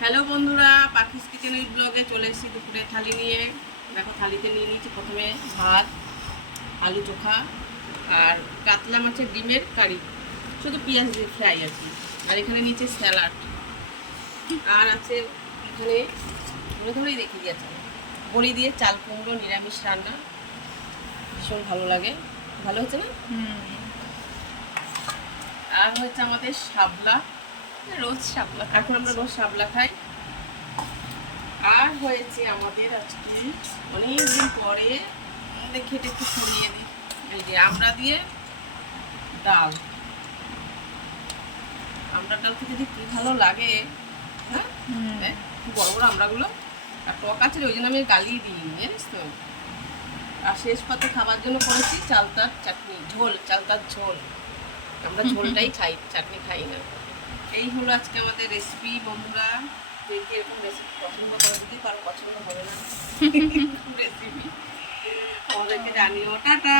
Hello বন্ধুরা, পাখিস kitchen with ব্লগে চলে এসেছি দুপুরে থালি নিয়ে। দেখো থালিতে নিয়ে নিয়েছি প্রথমে ভাত, আলু চোখা আর কাতলা মাছের ডিমের কারি, শুধু পেঁয়াজ দিয়ে ফ্রাই আর কি। আর এখানে নিচে স্যালাড, আর আছে এখানে ধরে ধরেই রেখে দিয়েছে বড়ি দিয়ে চাল কুমড়ো নিরামিষ রান্না, ভীষণ ভালো লাগে। ভালো হচ্ছে না? আর হচ্ছে আমাদের শাপলা, রোজ শাপলা এখন আমরা রোজ শাপলা খাই। আর হয়েছে আমাদের আজকে অনেকদিন পরে, দেখি এটা একটু ছড়িয়ে দিই, এই যে আমরা দিয়ে ডাল। আমরা ডাল খেতে যে কি ভালো লাগে, হ্যাঁ কি বড় বড় আমড়াগুলো, আর টক আছে ওই জন্য আমি গালি দিই, জানিস তো। আর শেষ পাতে খাবার জন্য করেছি চালতার চাটনি, ঝোল, চালতার ঝোল। আমরা ঝোলটাই খাই, চাটনি খাই না। এই হলো আজকে আমাদের রেসিপি বন্ধুরা। দেখি এরকম রেসিপি পছন্দ করে, যদি কারো পছন্দ হবে না রেসিপি আমাদেরকে জানিও। টাটা।